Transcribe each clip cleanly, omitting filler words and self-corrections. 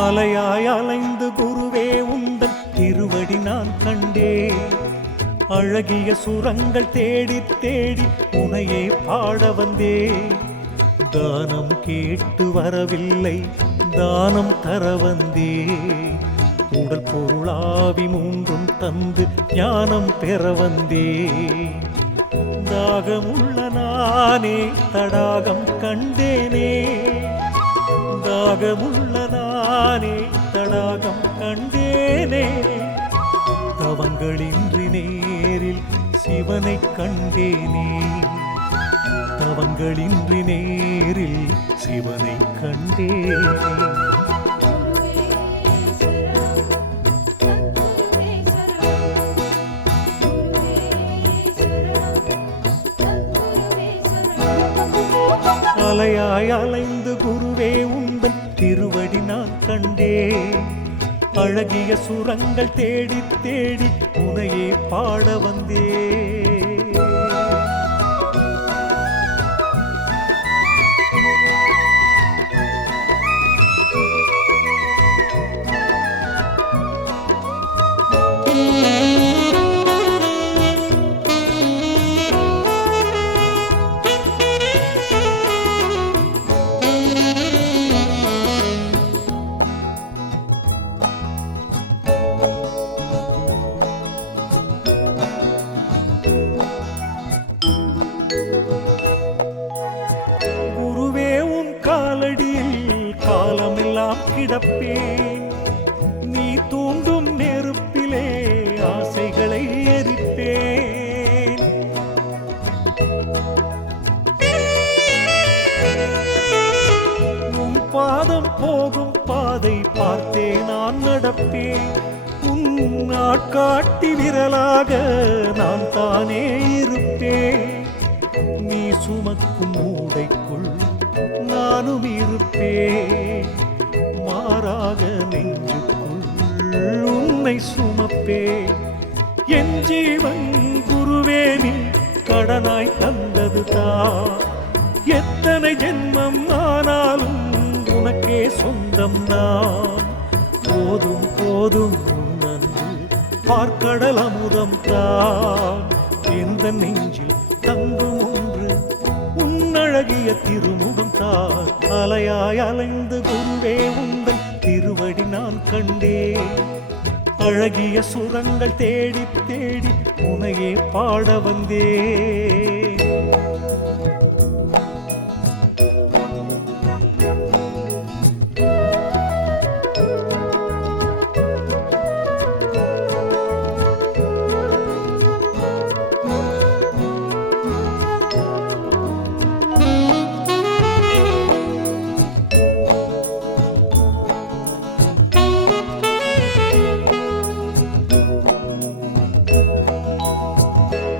அலையாய் அலைந்து குருவே உந்தன் திருவடி நான் கண்டே. அழகிய சுரங்கள் தேடி தேடி உனையே பாட வந்தே. தானம் கேட்டு வரவில்லை, தானம் தர வந்தே. உடல் பொருளாவி மூன்றும் தந்து ஞானம் பெற வந்தே. தாகமுள்ள நானே தடாகம் கண்டேனே. தாகமுள்ள நானே தடாகம் கண்டேனே. தவங்களின்றி நேரில் சிவனை கண்டேனே. தவங்களின்றி நேரில் சிவனை கண்டேனே. அலையாய் அலைந்து குருவே உந்தன் திருவடி நான் கண்டே. அழகிய சுரங்கள் தேடி தேடி உனையே பாட வந்தே. கிடப்பேன் நீ தூண்டும் நெருப்பிலே ஆசைகளை எரிப்பேன். உன் பாதம் போகும் பாதை பார்த்தே நான் நடப்பேன். உன் நாட்காட்டி விரலாக நான் தானே இருப்பேன். நீ சுமக்கும் மூடைக்குள் நானும் இருப்பேன். மாறாக நெஞ்சுக்குள் உன்னை சுமப்பே. என் ஜீவன் குருவே நீ கடனாய் தந்தது தான். எத்தனை ஜென்மம் ஆனாலும் உனக்கே சொந்தம் நான். போதும் போதும் உன்னன்று பார்க்கடல் அமுதம் தான். எந்த நெஞ்சில் தங்கும் ஒன்று உன்னழகிய திருமுகம் தான். அலையாய் அலைந்து குருவே உந்தன் திருவடி நான் கண்டே. அழகிய சுரங்கள் தேடி தேடி உனையே பாட வந்தே.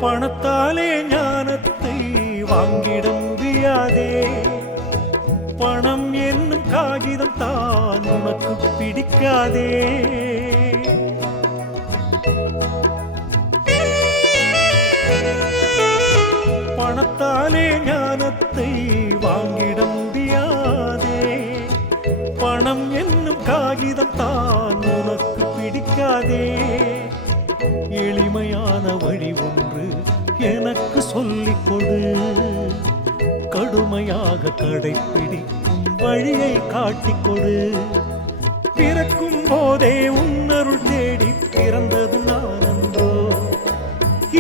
பணத்தாலே ஞானத்தை வாங்கிட முடியாதே. பணம் என்னும் காகிதம் தான் உனக்கு பிடிக்காதே. பணத்தாலே ஞானத்தை வாங்கிட முடியாதே. பணம் என்னும் காகிதம் தான் உனக்கு பிடிக்காதே. எளிமையான வழி ஒன்று எனக்கு சொல்லிக் கொடு. கடுமையாக கடைப்பிடிக்கும் வழியை காட்டிக் கொடு. பிறக்கும் போதே உன்னருள் தேடி பிறந்தது நானந்தோ.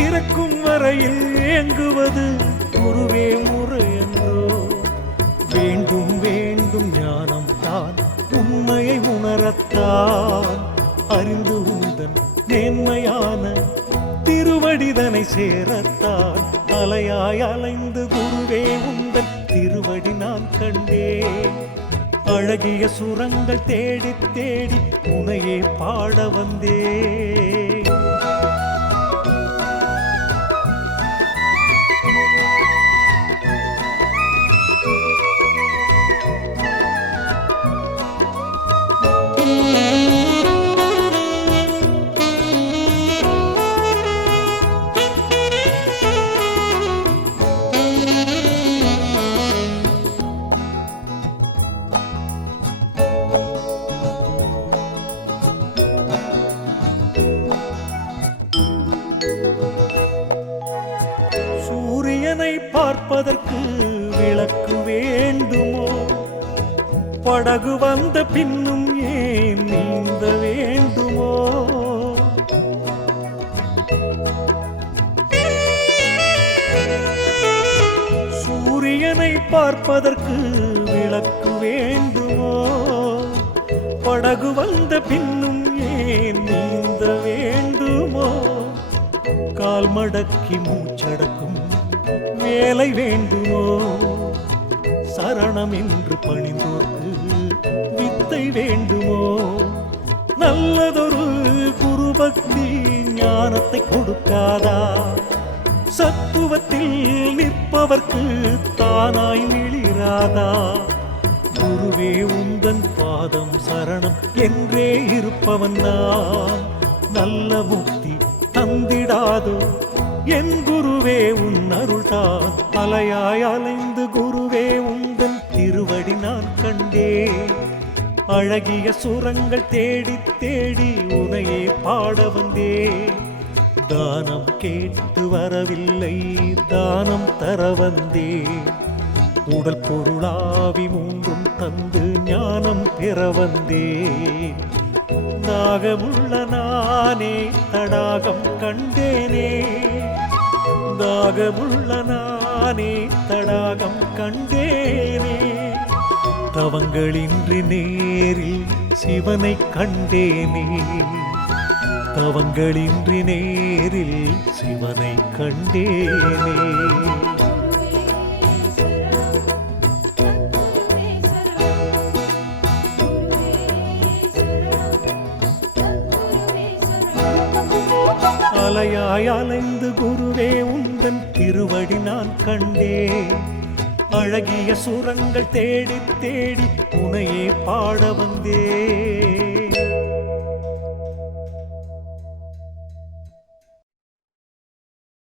இறக்கும் வரையில் ஏங்குவது குருவே முறையன்றோ. வேண்டும் வேண்டும் ஞானம் தான் உண்மையை உணரத்தான். அறிந்து உந்தன் நேர்மையான திருவடிதனை சேரத்தான். அலையாய் அலைந்து குருவே உந்தன் திருவடி நான் கண்டே. அழகிய சுரங்கள் தேடி தேடி உனையே பாட வந்தே. சூரியனை பார்ப்பதற்கு விளக்கு வேண்டுமோ? படகு வந்த பின்னும் ஏன் நீந்த வேண்டுமோ? சூரியனை பார்ப்பதற்கு விளக்கு வேண்டுமோ? படகு வந்த பின்னும் ஏன் நீந்த வேண்டுமோ? கால் மடக்கி மூச்சடக்கும் வேலை வேண்டுமோ? சரணம் என்று பணிந்தோர்க்கு வித்தை வேண்டுமோ? நல்லதொரு குருபக்தி ஞானத்தை கொடுக்காதா? சத்துவத்தில் நிற்பவர்க்கு தானாய் மிளிராதா? குருவே உந்தன் பாதம் சரணம் என்றே இருப்பவன் நான். நல்ல முக்தி தந்திடாதோ என் குருவே உன் அருள்தான். அலையாய் அலைந்து குருவே உந்தன் திருவடி நான் கண்டேன். அழகிய சுரங்கள் தேடி தேடி உனையே பாட வந்தேன். தானம் கேட்டு வரவில்லை, தானம் தர வந்தேன். உடல் பொருளாவி மூன்றும் தந்து ஞானம் பெற வந்தேன். தாகமுள்ள நானே தடாகம் கண்டேனே, தாகமுள்ள நானே தடாகம் கண்டேனே. தவங்களின்றி நேரில் சிவனை கண்டேனே, தவங்களின்றி நேரில் சிவனை கண்டேனே. அலையாய் அலைந்து குருவே உந்தன் திருவடி நான் கண்டேன். அழகிய சுரங்கள் தேடி தேடி உனையே பாட வந்தேன்.